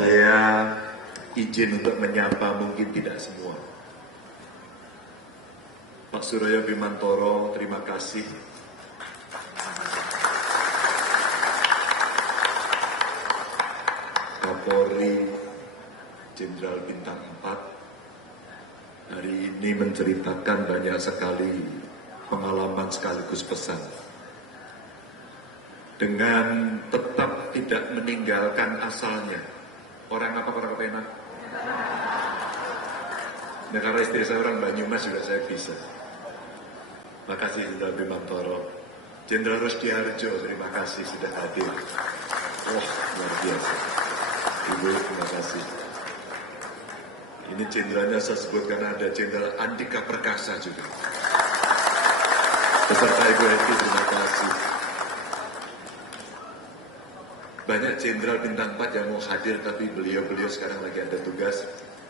Saya izin untuk menyapa mungkin tidak semua. Pak Suryo Bimantoro, terima kasih. Kapolri Jenderal Bintang 4 hari ini menceritakan banyak sekali pengalaman sekaligus pesan. Dengan tetap tidak meninggalkan asalnya. Orang apa enak? Nah, karena istri saya orang Banyumas juga saya bisa. Makasih Jenderal Bimantoro. Jenderal Rusdiharjo, terima kasih sudah hadir. Wah, luar biasa. Ibu, terima kasih. Ini jenderalnya saya sebut karena ada Jenderal Andika Perkasa juga. Beserta Ibu Heti, terima kasih. Banyak jenderal bintang 4 yang mau hadir, tapi beliau sekarang lagi ada tugas.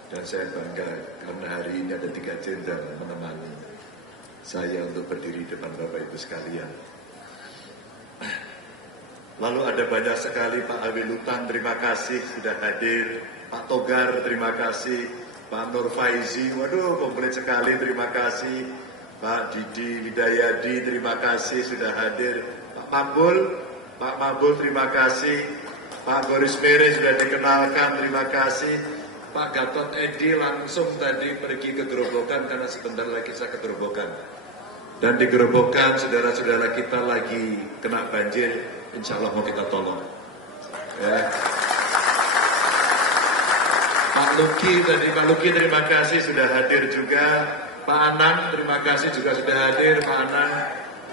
Dan saya bangga karena hari ini ada 3 jenderal menemani saya untuk berdiri di depan Bapak Ibu sekalian. Lalu ada banyak sekali Pak Awi Lutan, terima kasih sudah hadir. Pak Togar, terima kasih. Pak Nur Faizi, waduh komplit sekali, terima kasih. Pak Didi Widayadi, terima kasih sudah hadir. Pak Mabul, terima kasih. Pak Boris Mere sudah dikenalkan, terima kasih. Pak Gatot Edi langsung tadi pergi ke Gerobokan karena sebentar lagi saya ke Gerobokan. Dan di Gerobokan saudara-saudara kita lagi kena banjir, insya Allah mau kita tolong. Ya. Pak Luki terima kasih sudah hadir juga. Pak Anang terima kasih juga sudah hadir, Pak Anang.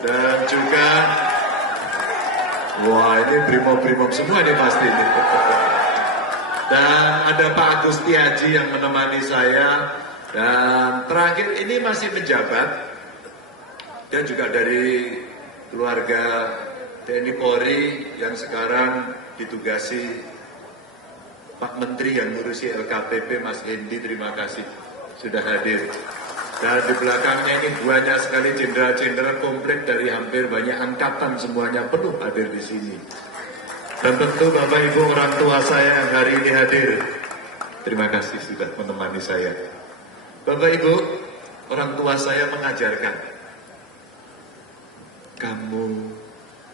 Dan juga wah, ini brimob semua nih pasti. Dan ada Pak Agusti Haji yang menemani saya. Dan terakhir ini masih menjabat. Dan juga dari keluarga TNI Polri yang sekarang ditugasi Pak Menteri yang ngurusi LKPP, Mas Hendi, terima kasih sudah hadir. Dan di belakangnya ini banyak sekali jenderal-jenderal komplit dari hampir banyak angkatan, semuanya penuh hadir di sini. Dan tentu Bapak Ibu orang tua saya yang hari ini hadir, terima kasih sudah menemani saya. Bapak Ibu orang tua saya mengajarkan, kamu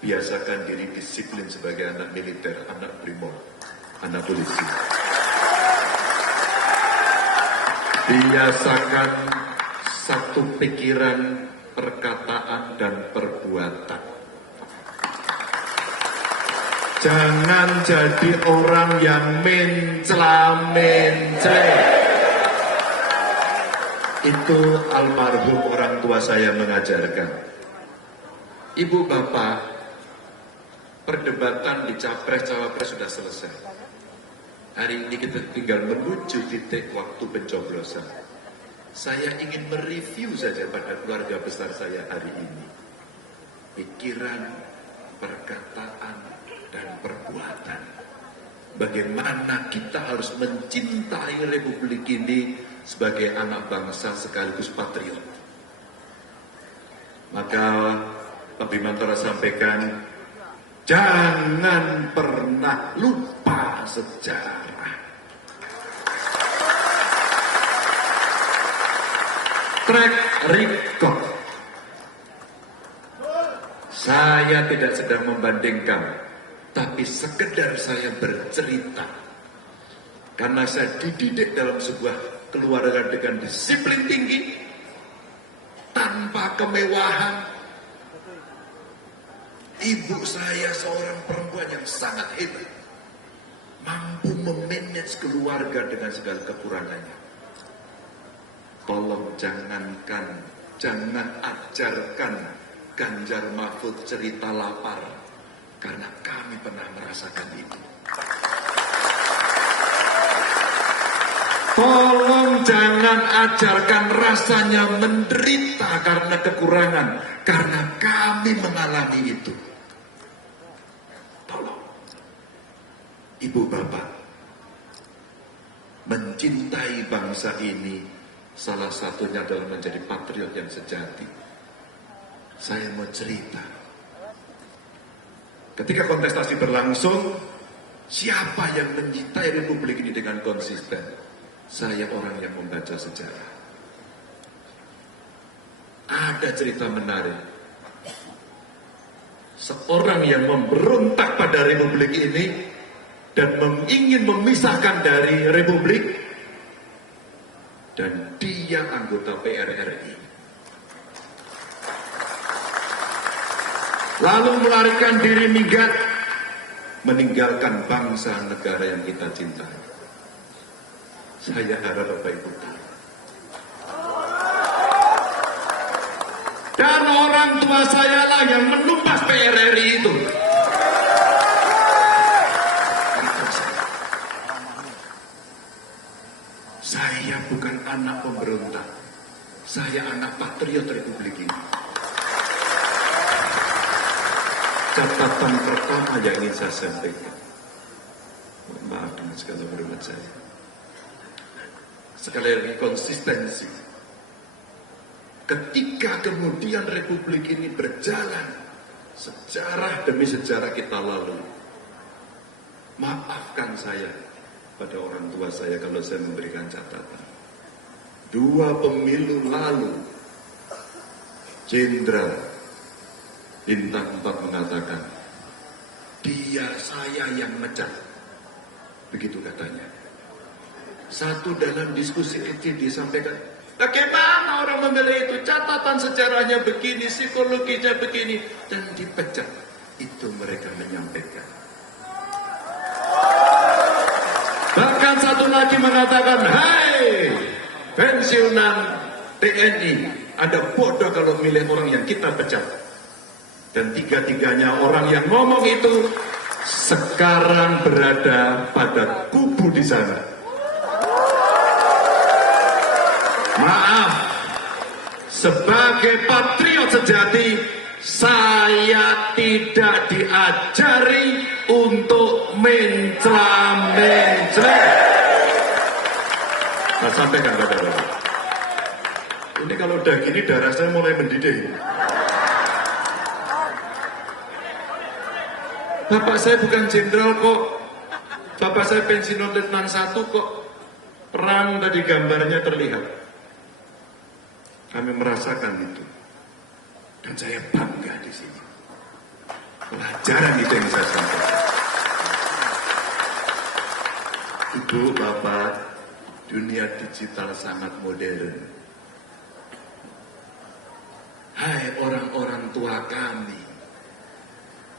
biasakan diri disiplin sebagai anak militer, anak brimob, anak polisi. Biasakan satu pikiran, perkataan, dan perbuatan. Jangan jadi orang yang mencela-mencela. Itu almarhum orang tua saya mengajarkan. Ibu bapak, perdebatan di Capres-Cawapres sudah selesai. Hari ini kita tinggal menuju titik waktu pencoblosan. Saya ingin mereview saja pada keluarga besar saya hari ini. Pikiran, perkataan, dan perbuatan. Bagaimana kita harus mencintai Republik ini sebagai anak bangsa sekaligus patriot. Maka Pak Bimantoro sampaikan, jangan pernah lupa sejarah. Track record. Saya tidak sedang membandingkan, tapi sekedar saya bercerita. Karena saya dididik dalam sebuah keluarga dengan disiplin tinggi, tanpa kemewahan. Ibu saya seorang perempuan yang sangat hebat, mampu memanage keluarga dengan segala kekurangannya. Tolong jangan ajarkan Ganjar Mahfud cerita lapar, karena kami pernah merasakan itu. Tolong jangan ajarkan rasanya menderita karena kekurangan, karena kami mengalami itu. Tolong, ibu bapak, mencintai bangsa ini salah satunya adalah menjadi patriot yang sejati. Saya mau cerita. Ketika kontestasi berlangsung, Siapa yang mencintai Republik ini dengan konsisten? Saya orang yang membaca sejarah. Ada cerita menarik. Seorang yang memberontak pada Republik ini dan ingin memisahkan dari Republik, dan dia anggota PRRI. Lalu melarikan diri minggat, meninggalkan bangsa negara yang kita cintai. Saya harap Bapak Ibu tahu. Dan orang tua saya lah yang menumpas PRRI itu. Saya bukan anak pemberontak. Saya anak patriot Republik ini. Catatan pertama yang ingin saya sampaikan. Maaf dengan segala hormat saya. Sekali lagi konsistensi. Ketika kemudian Republik ini berjalan, sejarah demi sejarah kita lalu. Maafkan saya pada orang tua saya kalau saya memberikan catatan. 2 pemilu lalu, Jenderal Bintang 4 mengatakan, dia saya yang mecat. Begitu katanya. Satu dalam diskusi kecil disampaikan, bagaimana orang memilih itu? Catatan sejarahnya begini, psikologinya begini, dan dipecat. Itu mereka menyampaikan. Bahkan satu lagi mengatakan, hai pensiunan TNI, ada bodoh kalau milih orang yang kita pecat. Dan tiga-tiganya orang yang ngomong itu sekarang berada pada kubu di sana. Maaf, sebagai patriot sejati, saya tidak diajari untuk mencela-mencela. Nah, sampaikan pada Bapak. Ini kalau udah gini darah saya mulai mendidih. Bapak saya bukan jenderal kok. Bapak saya pensiunan letnan 1 kok. Perang tadi gambarnya terlihat. Kami merasakan itu. Dan saya bangga di sini. Pelajaran itu yang saya sampaikan. Ibu, Bapak, dunia digital sangat modern. Hai orang-orang tua kami.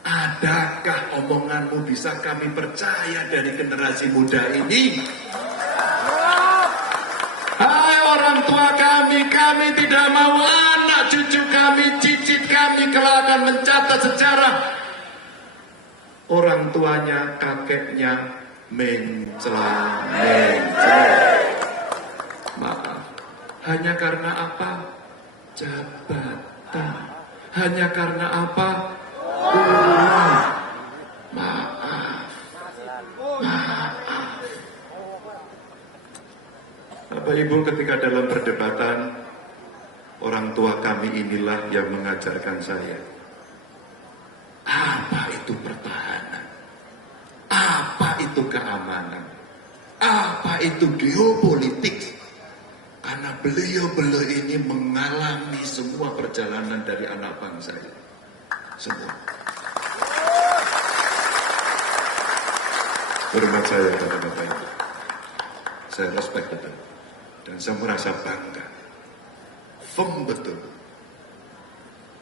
Adakah omonganmu bisa kami percaya dari generasi muda ini? Hai orang tua kami tidak mau anak cucu kami, cicit kami kelak akan mencatat sejarah. Orang tuanya, kakeknya mencela-mencela. Maaf, hanya karena apa? Jabatan. Hanya karena apa? Maaf. Bapak Ibu, ketika dalam perdebatan, orang tua kami inilah yang mengajarkan saya. Apa itu pertahanan? Apa itu keamanan? Apa itu geopolitik? Karena beliau-beliau ini mengalami semua perjalanan dari anak bangsa ini. Semua. Hormat saya kepada Bapak Ibu. Saya respect betul. Dan saya merasa bangga. Firm betul.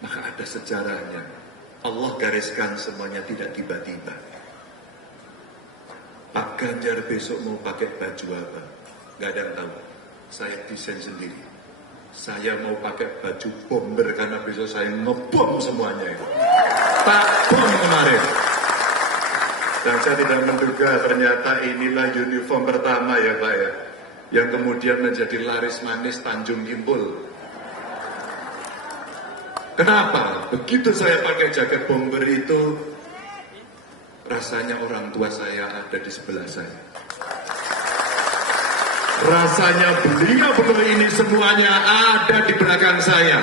Maka ada sejarahnya. Allah gariskan semuanya tidak tiba-tiba. Pak Ganjar besok mau pakai baju apa? Gak ada yang tahu. Saya desain sendiri. Saya mau pakai baju bomber karena besok saya ngebom semuanya itu. Tak bom kemarin. Dan saya tidak menduga ternyata inilah uniform pertama ya Pak ya. Yang kemudian menjadi laris manis Tanjung Kimpul. Kenapa? Begitu saya pakai jaket bomber itu, rasanya orang tua saya ada di sebelah saya. Rasanya beliau ini semuanya ada di belakang saya.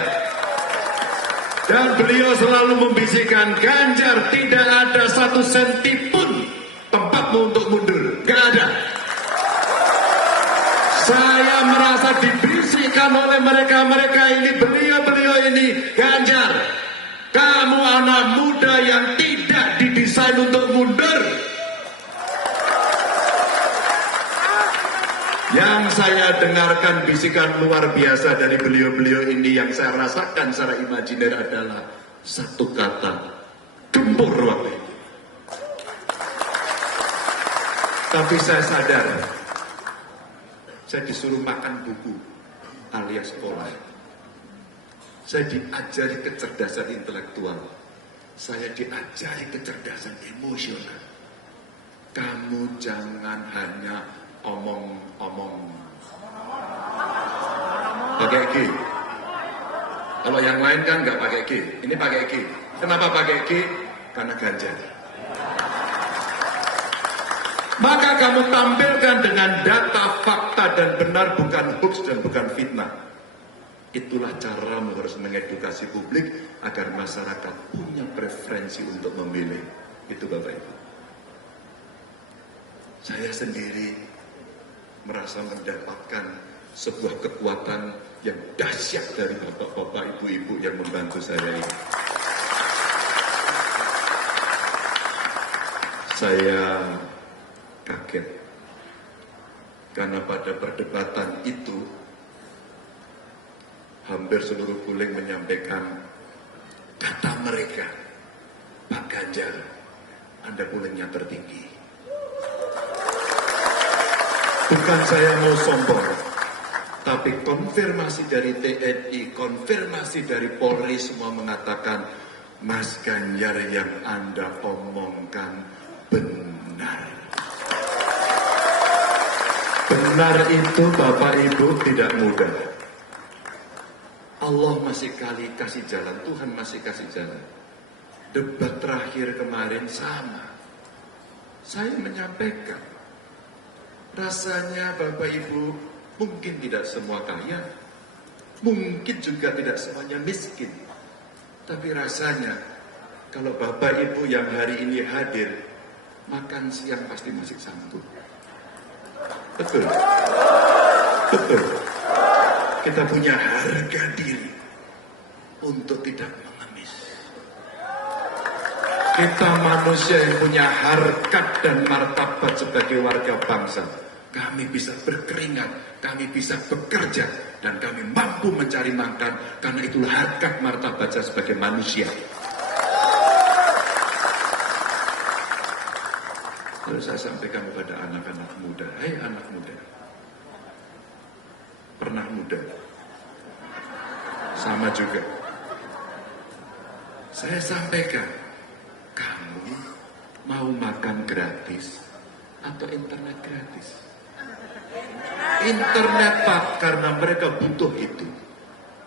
Dan beliau selalu membisikkan, Ganjar, tidak ada 1 senti pun tempat hakmu untuk mundur. Gak ada. Saya merasa dibisikkan oleh mereka ini, beliau ini, Ganjar, kamu anak muda yang tidak didesain untuk mundur. Yang saya dengarkan bisikan luar biasa dari beliau ini, yang saya rasakan secara imajiner adalah satu kata, gempur waktu itu. Tapi saya sadar, saya disuruh makan buku alias sekolah. Saya diajari kecerdasan intelektual. Saya diajari kecerdasan emosional. Kamu jangan hanya omong-omong. Pakai G. Kalau yang lain kan nggak pakai G. Ini pakai G. Kenapa pakai G? Karena Ganjar. Maka kamu tampilkan dengan data, fakta, dan benar, bukan hoax dan bukan fitnah. Itulah cara harus mengedukasi publik agar masyarakat punya preferensi untuk memilih. Itu Bapak Ibu. Saya sendiri merasa mendapatkan sebuah kekuatan yang dahsyat dari bapak-bapak, ibu-ibu yang membantu saya ini. Saya kaget karena pada perdebatan itu hampir seluruh guling menyampaikan kata mereka, Pak Ganjar, Anda gulingnya tertinggi. Bukan saya mau sombong, tapi konfirmasi dari TNI, konfirmasi dari Polri semua mengatakan, Mas Ganjar yang Anda omongkan benar. Benar itu Bapak Ibu tidak mudah. Allah masih kasih jalan, Tuhan masih kasih jalan. Debat terakhir kemarin sama. Saya menyampaikan, rasanya Bapak Ibu mungkin tidak semua kaya, mungkin juga tidak semuanya miskin. Tapi rasanya kalau Bapak Ibu yang hari ini hadir, makan siang pasti masih sanggup. Betul. Betul. Kita punya harga diri untuk tidak mengemis. Kita manusia yang punya harkat dan martabat sebagai warga bangsa. Kami bisa berkeringat, kami bisa bekerja, dan kami mampu mencari makan, karena itulah harkat martabat saya sebagai manusia. Lalu saya sampaikan kepada anak-anak muda, hai anak muda, pernah muda, sama juga. Saya sampaikan, kamu mau makan gratis atau internet gratis? Internet Pak, karena mereka butuh itu.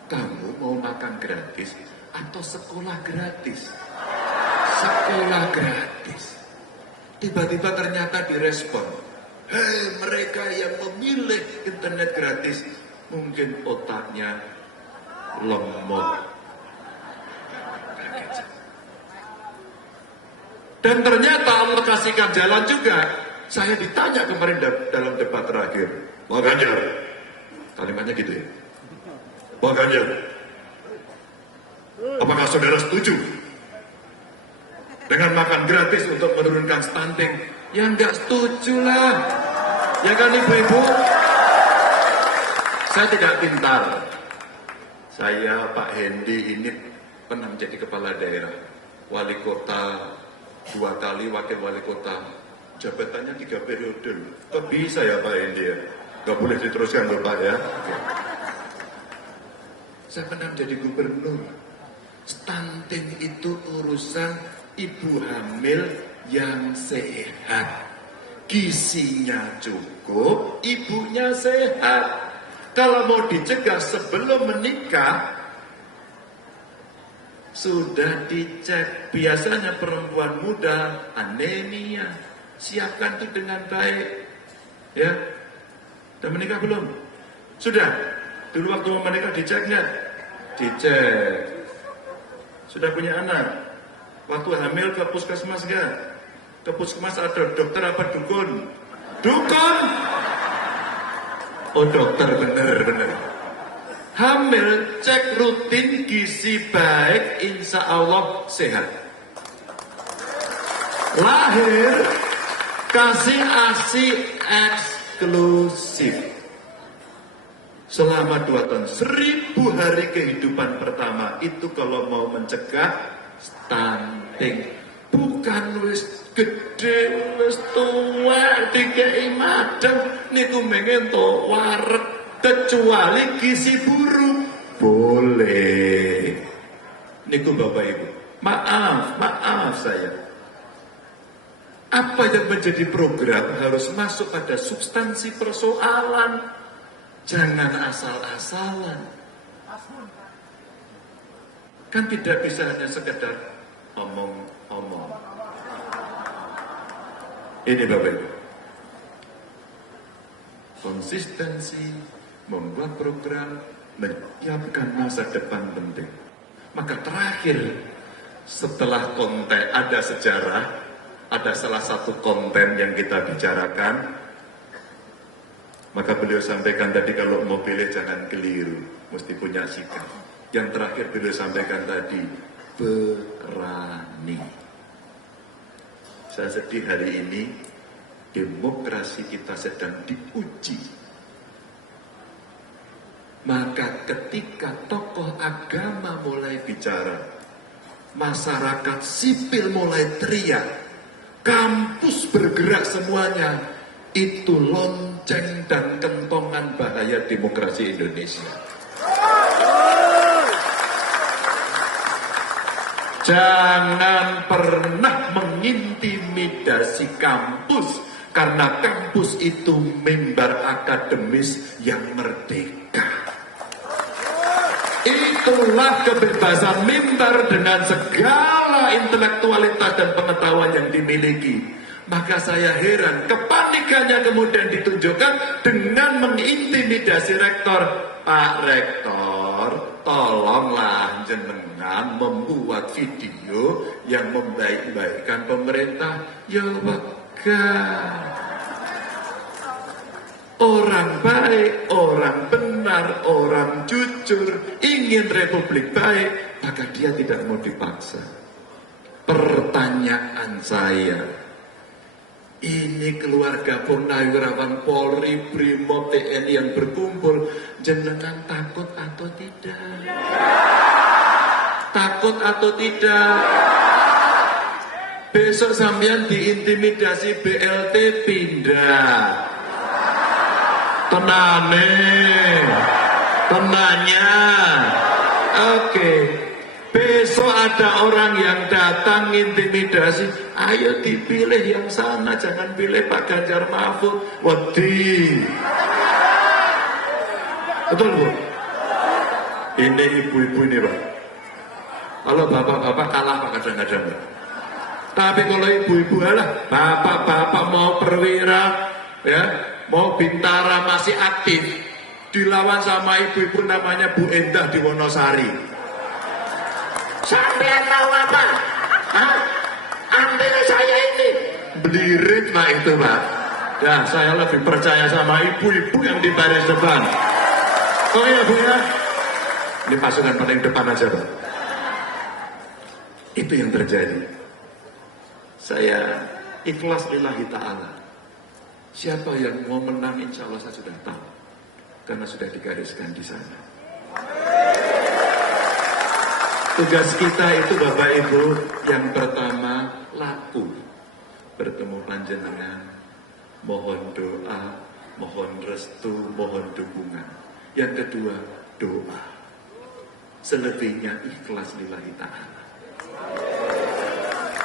Kamu mau makan gratis atau sekolah gratis? Sekolah gratis. Tiba-tiba ternyata direspon, hei mereka yang memilih internet gratis, mungkin otaknya lemot. Dan ternyata Allah kasihkan jalan juga. Saya ditanya kemarin dalam debat terakhir, Pak Ganjar, kalimatnya gitu ya, Pak Ganjar, apakah saudara setuju dengan makan gratis untuk menurunkan stunting? Ya nggak setuju lah, ya kan ibu-ibu? Saya tidak pintar. Saya Pak Hendi ini pernah menjadi kepala daerah, wali kota 2 kali, wakil wali kota, jabatannya 3 periode. Kok bisa ya Pak Hendi ya? Gak boleh diteruskan loh Pak ya. Oke. Saya pernah menjadi gubernur. Stunting itu urusan ibu hamil yang sehat, gizinya cukup, ibunya sehat. Kalau mau dicegah sebelum menikah, sudah dicek. Biasanya perempuan muda anemia, siapkan itu dengan baik. Ya, udah menikah belum? Sudah. Dulu waktu mau menikah dicek nggak? Dicek. Sudah punya anak? Waktu hamil ke puskesmas nggak? Ke puskesmas ada dokter apa dukun? Dukun! Oh dokter, bener. Hamil, cek rutin, gizi baik, insya Allah sehat. Lahir, kasih ASI eksklusif. Selama 2 tahun, 1000 hari kehidupan pertama, itu kalau mau mencegah stunting. Bukan wis gede, wis tua, dikei madang, niku mengen to wareg, kecuali gizi buruk. Boleh. Niku Bapak Ibu. Maaf saya. Apa yang menjadi program harus masuk pada substansi persoalan. Jangan asal-asalan. Kan tidak bisa hanya sekedar omong-omong. Ini Bapak Ibu. Konsistensi, membuat program, menyiapkan masa depan penting. Maka terakhir, setelah konten ada sejarah, ada salah satu konten yang kita bicarakan, maka beliau sampaikan tadi kalau mau pilih jangan keliru, mesti punya sikap. Yang terakhir beliau sampaikan tadi, berani. Saya sedih hari ini, demokrasi kita sedang diuji. Maka ketika tokoh agama mulai bicara, masyarakat sipil mulai teriak, kampus bergerak semuanya, itu lonceng dan kentongan bahaya demokrasi Indonesia. Jangan pernah mengintimidasi kampus, karena kampus itu mimbar akademis yang merdeka. Itulah kebebasan mimbar dengan segala intelektualitas dan pengetahuan yang dimiliki. Maka saya heran kepanikannya kemudian ditunjukkan dengan mengintimidasi rektor. Pak Rektor, tolonglah jenengan membuat video yang membaik-baikkan pemerintah. Ya Pak, orang baik, orang benar, orang jujur, ingin republik baik, maka dia tidak mau dipaksa. Pertanyaan saya, ini keluarga Purnawirawan Polri, Brimob, TNI yang berkumpul, jenengan takut atau tidak? Takut atau tidak? Besok sampean diintimidasi BLT pindah. Tenanya. Oke. Besok ada orang yang datang intimidasi, ayo dipilih yang sana, jangan pilih Pak Ganjar Mahfud. Wedi. Betul Bu? Ini ibu-ibu ini Pak. Kalau bapak-bapak kalah Pak kadang-kadang Pak. Tapi kalau ibu-ibu alah, bapak-bapak mau perwira, ya, mau bintara masih aktif, dilawan sama ibu-ibu namanya Bu Endah di Wonosari. Sampean tahu apa? Hah? Ambil saya ini. Belirit Pak itu Pak. Ya saya lebih percaya sama ibu-ibu yang di baris depan. Oh iya Bu ya. Ini pasukan paling depan aja Pak. Itu yang terjadi. Saya ikhlas lillahi ta'ala. Siapa yang mau menang insya Allah saya sudah tahu. Karena sudah digariskan di sana. Tugas kita itu Bapak Ibu, yang pertama laku. Bertemu panjenengan, mohon doa, mohon restu, mohon dukungan. Yang kedua, doa. Selebihnya ikhlas lillahi ta'ala.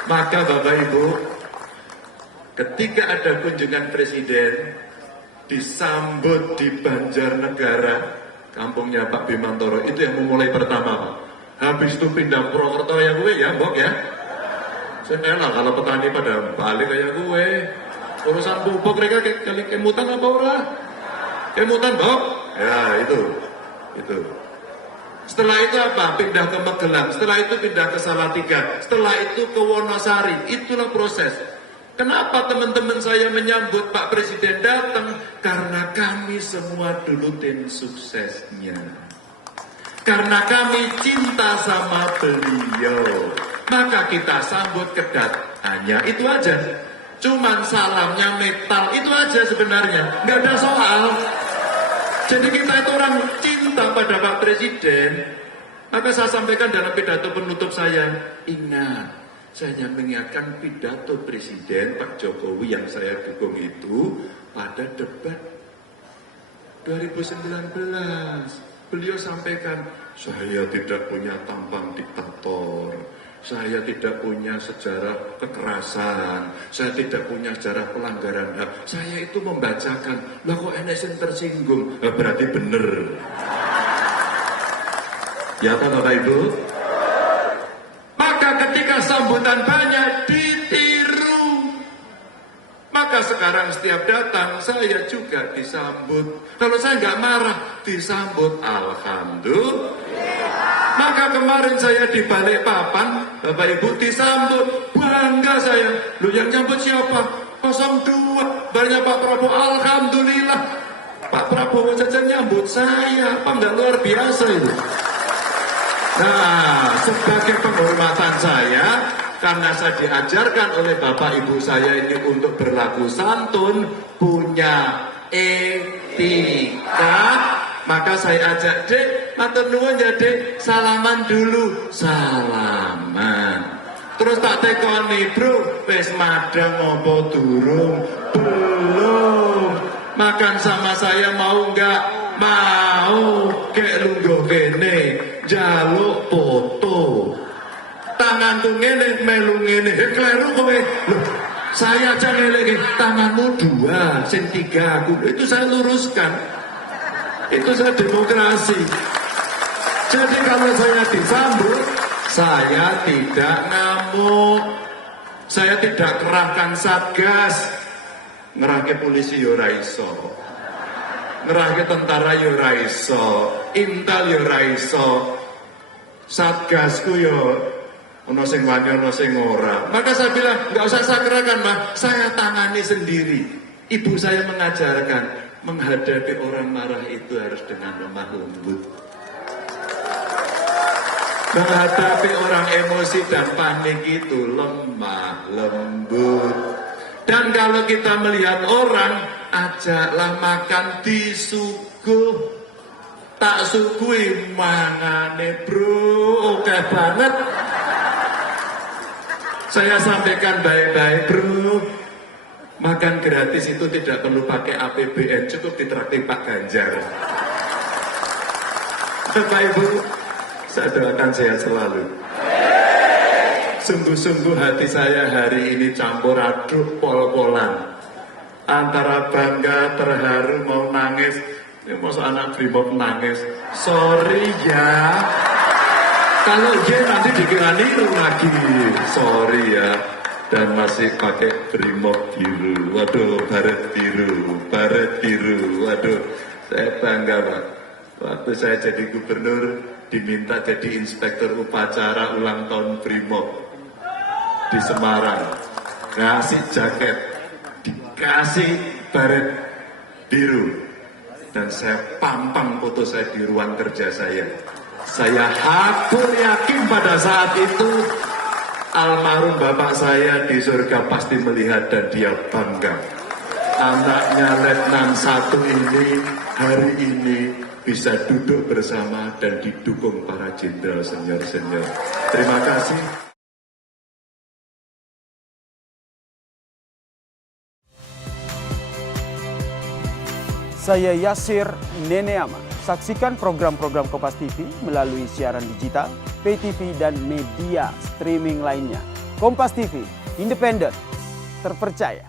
Maka Bapak Ibu, ketika ada kunjungan presiden, disambut di Banjarnegara, kampungnya Pak Bimantoro, itu yang memulai pertama Pak. Habis itu pindah Purwokerto ya gue ya, Mbok ya. Saya enak kalau petani pada balik kayak gue. Urusan pupuk mereka kayak kemutan apa ora? Kemutan, Mbok? Ya, itu. Setelah itu apa? Pindah ke Magelang. Setelah itu pindah ke Salatiga. Setelah itu ke Wonosari. Itulah proses. Kenapa teman-teman saya menyambut Pak Presiden datang? Karena kami semua dulu tim suksesnya. Karena kami cinta sama beliau. Maka kita sambut kedatangannya. Itu aja. Cuman salamnya metal. Itu aja sebenarnya. Nggak ada soal. Jadi kita itu orang cinta pada Pak Presiden. Maka saya sampaikan dalam pidato penutup saya. Ingat. Saya mengingatkan pidato Presiden Pak Jokowi yang saya dukung itu pada debat 2019. Beliau sampaikan, saya tidak punya tampang diktator, saya tidak punya sejarah kekerasan, saya tidak punya sejarah pelanggaran HAM. Saya itu membacakan, lah kok enek sing tersinggung, berarti bener. Ya kan Bapak Ibu? Maka ketika sambutan banyak ditiru. Maka sekarang setiap datang saya juga disambut. Kalau saya nggak marah, disambut alhamdulillah. Maka kemarin saya di Balikpapan, Bapak Ibu disambut, bangga saya. Lu yang nyambut siapa? 02, banyak Pak Prabowo, alhamdulillah. Pak Prabowo saja nyambut saya, apa nggak luar biasa itu? Nah, sebagai penghormatan saya, karena saya diajarkan oleh Bapak Ibu saya ini untuk berlaku santun, punya etika, maka saya ajak, Dek, matur nuwun ya Dek, salaman dulu. Salaman. Terus tak tekoni, Bro, wis madang apa durung? Belum. Makan sama saya mau enggak? Mau. Kek lungguh kene, jaluk foto. Tanganku ngene, melu ngene, kleru kowe. Loh, saya aja ngeleke, tanganmu 2, sing 3 aku. Itu saya luruskan. Itu saya demokrasi. Jadi kalau saya disambut, saya tidak ngamuk. Saya tidak kerahkan satgas. Ngerahke polisi yo ora iso. Ngerahke tentara yo ora iso. Intel yo ora iso. Satgasku yo ono sing wani ono sing ora. Maka saya bilang, nggak usah saya kerahkan, Mas. Saya tangani sendiri. Ibu saya mengajarkan, menghadapi orang marah itu harus dengan lemah lembut. Menghadapi orang emosi dan panik itu lemah lembut. Dan kalau kita melihat orang, ajaklah makan disuguh. Tak sugui mangane bro, oke banget. Saya sampaikan baik-baik bro. Makan gratis itu tidak perlu pakai APBN, cukup ditraktir Pak Ganjar. Bapak Ibu, saya doakan sehat selalu. Sungguh-sungguh hati saya hari ini campur aduk pol-polan. Antara bangga, terharu, mau nangis. Ini masuk anak Brimob nangis. Sorry ya. Kalau dia nanti dikira niru lagi. Sorry ya. Dan masih pakai Brimob biru. Waduh, baret biru. Waduh, saya bangga Pak. Waktu saya jadi gubernur, diminta jadi inspektur upacara ulang tahun Brimob di Semarang. Kasih jaket, dikasih baret biru, dan saya pampang foto saya di ruang kerja saya. Saya hakul yakin pada saat itu almarhum bapak saya di surga pasti melihat dan dia bangga. Anaknya Letnan 1 ini hari ini bisa duduk bersama dan didukung para jenderal senior-senior. Terima kasih. Saya Yasir Neneama. Saksikan program-program Kompas TV melalui siaran digital, pay TV, dan media streaming lainnya. Kompas TV, independen, terpercaya.